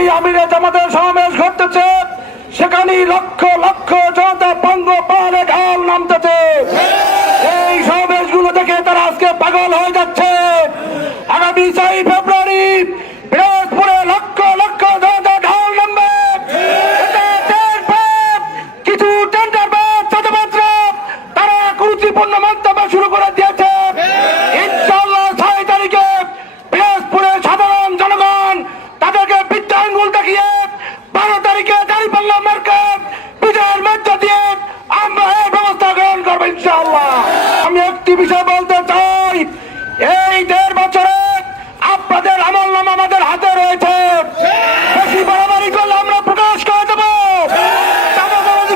যেখানেই আমিরে জামাতের সমাবেশ ঘটতেছে সেখানেই লক্ষ লক্ষ জনতা পঙ্গ পাহাড়ে ঢাল নামতেছে। এই সমাবেশগুলো দেখে তারা আজকে পাগল হয়ে যাচ্ছে। আগামী 4 ফেব্রুয়ারি পিরোজপুরে লক্ষ লক্ষ জনতা ঢাল নামবে। কিছু টেন্ডারবাজ চাঁদাবাজরা তারা কুরুচিপূর্ণ মন্তব্য শুরু করে দিয়েছে। ইনশাআল্লাহ 6 তারিখে পিরোজপুরে সাধারণ জনগণ তাদেরকে বিদ্যা আঙ্গুল দেখিয়ে 12 তারিখে দাঁড়িপাল্লা মার্কেট বিজয়ের মধ্য দিয়ে আমরা এই ব্যবস্থা গ্রহণ করবো ইনশাআল্লাহ। আমি একটি বিষয় বলতে চাই, এই 1.5 বছরে আপনাদের আমলনামা আমাদের হাতে রয়েছে। বেশি বাড়াবাড়ি করলে আমরা প্রকাশ করে দেবো।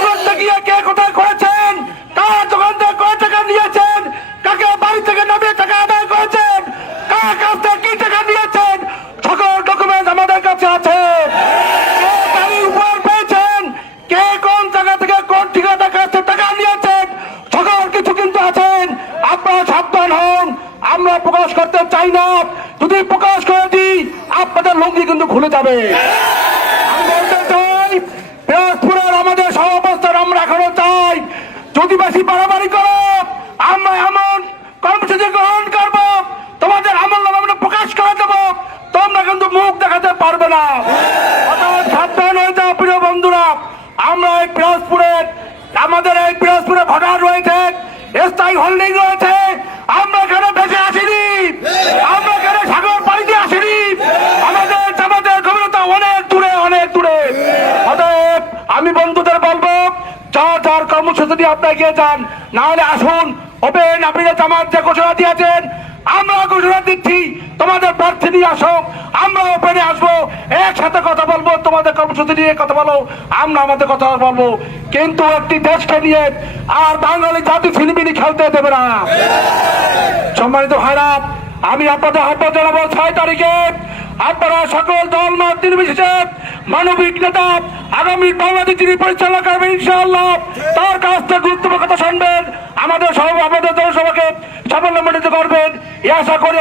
করতে গিয়ে কে কোথায় করেছেন, কার দোকান থেকে কয় টাকা নিয়েছেন, কাকে বাড়ি থেকে নামিয়ে টাকা আদায় করেছেন, কার কাছ থেকে কি টাকা নিয়েছেন, সকল ডকুমেন্ট আমাদের কাছে আছে। কে গাড়ি উপহার পেয়েছেন, কে কোন জায়গা থেকে কোন ঠিকাদার কাছে টাকা নিয়েছেন, সকল কিছু কিন্তু আছেন। আপনারা সাবধান হন, আমরা প্রকাশ করতে চাই না। যদি প্রকাশ করে দিই আপনাদের লুঙ্গি কিন্তু খুলে যাবে। আমি বলতে চাই পিরোজপুরের আমাদের সহাবস্থান আমরা এখনো চাই। যদি বেশি বাড়াবাড়ি করো আমরা এমন কর্মসূচি গ্রহণ করবো, তোমাদের আমলনামা আমরা প্রকাশ করে দেবো, তোমরা কিন্তু মুখ দেখাতে পারবে না। সাবধান হয়ে যাও প্রিয় বন্ধুরা। আমরা এই পিরোজপুরের আমাদের এই পিরোজপুরে ভোটার রয়েছে, স্থায়ী হোল্ডিং রয়েছে। আমরা এখানে বেঁচে আসিনি, আমরা এখানে সাগর পাড়ি দিয়ে আসিনি। আমাদের জামাতের গভীরতা অনেক দূরে অনেক দূরে। অতএব আমি বন্ধুদের বলবো, যার কর্মসূচি নিয়ে আপনারা এগিয়ে যান, না হলে আসুন ওপেন আমিরে জামাত যে ঘোষণা দিয়েছেন আমরা ঘোষণা দিচ্ছি, তোমাদের প্রার্থী নিয়ে আসো, আমরা ওপেনে আসবো, একসাথে কথা বলবো। তোমাদের কর্মসূচি নিয়ে কথা বলো, আমরা আমাদের কথা বলবো। কিন্তু একটি দেশকে নিয়ে আর বাঙালি জাতি ছিনিমিনি খেলতে দেবে না। সম্মানিত ভাইরা, আমি আপনাদের আহ্বান জানাবো 6 তারিখে আপনারা সকল দল মত নির্বিশেষে মানবিক নেতা আগামী বাংলাদেশ যিনি পরিচালনা করবেন ইনশাআল্লাহ তার কাছ থেকে গুরুত্বপূর্ণ কথা শুনবেন, আমাদের জনসভাকে সাফল্যমণ্ডিত করবেন এই আশা করি।